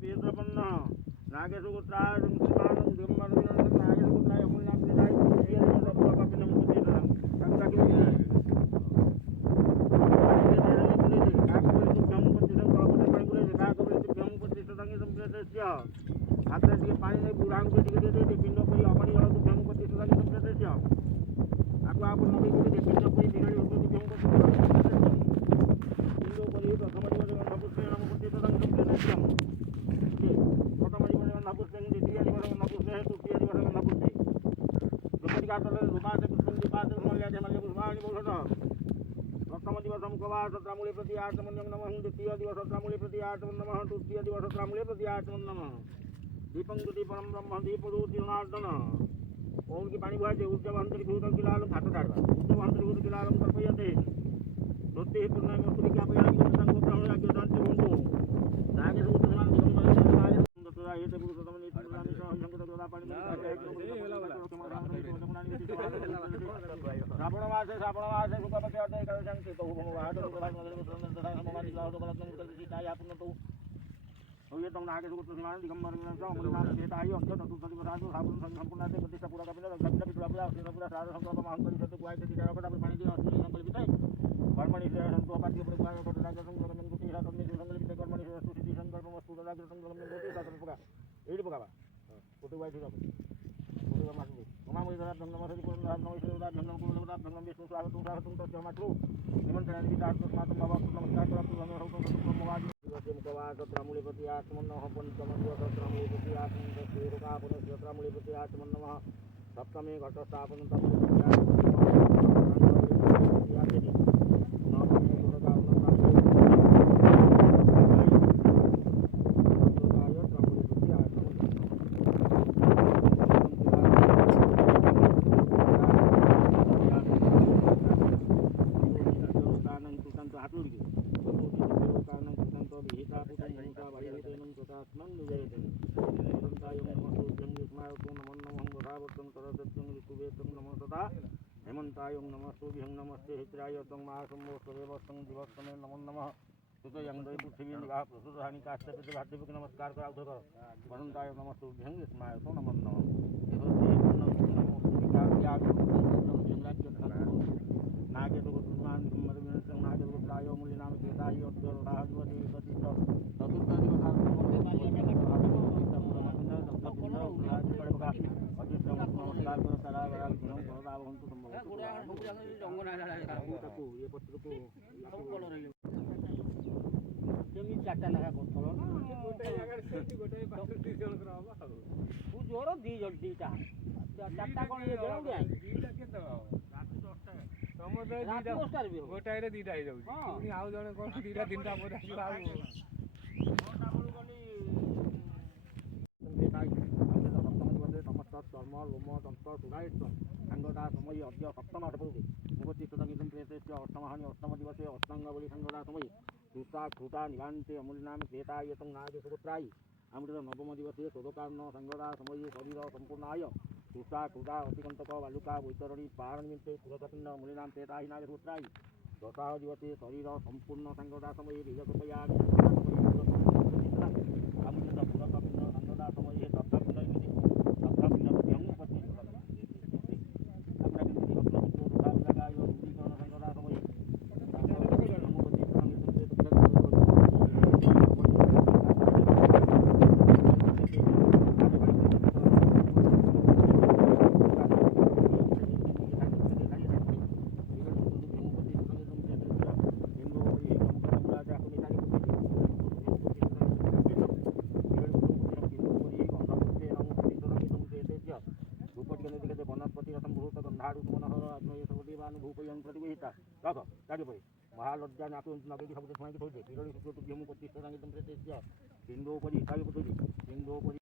Petrapana, Nagasukura, Simon, Gimman, Nagasukura, Mulam, the Light, the Papinam, Sangaki. After the final Buran to the window for your money, also come with this one. Aqua will not be the window for the window for the window for you, the company was on the book and put it on the system. Automobile on the book and the dear was on the book to fear was on the book. The Padicato, the Batas from the Batas, only at the Malavani was Automobile was some Kavas, the Tramuli for the Atom, the Tia was a Tramuli for the Atom, to Tia was a Tramuli for the Atom. दीपंग तो दीपरम ब्रह्म दीपदो तिरुनादन ओम की पानी बहाते उच्चवंतरि भूतं किलालं घातदार्वा उच्चवंतरि भूतं किलालं तर्पयते नोत्ते पुण्यम मुक्ति कापयामि संग ब्रह्मणा ज्ञानति होतो नागे सूत्रमान दिगमन ततुरा येते पुरुषोत्तम नित्यनामि संगत गदा पानी श्रावण मासे सुखपते अटे करजंति तो भगवान भगवान तथा समाधि लाभ बलत्न मुक्ति सीताया पुण्यतो ये तुम नागे सुगत सिमान दिगंबर में जाओ मुझे नाम देता है और तो तुम सभी बता दो साबुन संपूर्ण से प्रतिष्ठा पूरा करने लगा लगा पूरा पूरा सारा संकल्प महान परिषद तो कोई से दिया होगा अपने पानी दिया और संकल्प बिताए कर्मणि से संतो बात के प्रकार को लगा संकल्प में कुछ हिसाब में संकल्प बिताए कर्मणि से सुधि संकल्प मस्तु लगा संकल्प में होती साधन पका एडी पका तो वाई थी तो मार दे ओमा मुझे धरा धन नमः पूर्ण धन नमः श्री धन नमः धन विष्णु स्वागत तुम तो जमा ट्रू निमंत्रण विचार तो मातु बाबा नमस्कार करतु हमें होतो ब्रह्मवादी मुखवास त्रामुलिपति आत्मनः पंचमन्वसत्रामुलिपति आत्मनः आत्मनः सप्तमे घटस्थापन हेमंतायं नमस्तुभ्यं नमस्ते हित्राय तं महासंवत्सरेवस्तं दिवस्तमे नमो नमः सुतयं दै पृथिवी निगाह प्रसुतहानि काष्ठपित भातृभिः नमस्कार करा उठो कर वसंताय नमस्तुभ्यं स्माय तो नमो नमः नागे तो गुरुमान मरविनसं नागे गुरुतायो मूलिनाम केताय अद्वराजवती प्रतिष्ठ चतुर्थ नमस्कार करो सारा बड़ा गुण बड़ा बंतु संभव ताको ये पत्र को सब कलर है जमी चाटा लगा पत्थर गोटे जगह से गोटे पास 2 जण करावा तू जोर 2 जण दीटा चाटा कोन ये देउ गया दीटा के दवा रात 10टा तमो दे दीटा 10टा भी गोटा रे दीटा ही जाउ पुनी आउ जण कोन दीटा तीनटा मोटा आउ मोटा बळु गली कर्म लोम तंत्र सुरायत संगदा समय अद्य सप्तम अठपति मुगतिष्ठितं प्रेतस्य अष्टमहानि अष्टम दिवसे अष्टांगबलि संगदा समय सुता खुटा निवान्ते अमूल्यनाम केतायतं नागे सुपुत्राय अमृत नवम दिवसे सोदकार्ण संगदा समय शरीर संपूर्णाय सुता खुटा अतिकंटक बालुका वैतरणी पार निमित्ते पुरतपिंड अमूल्यनाम केताय नागे सुपुत्राय दशाह दिवसे शरीर संपूर्ण संगदा समय बीजकपया अमृत पुरतपिंड संगदा समय महालज्जा नाको नगेकी सब ठोंकी ठोके बिरली सुतो गेमु प्रतिष्ठा संगीतम प्रेतेस्य बिंदोपरि इत्यादि पुतोजी बिंदोपरि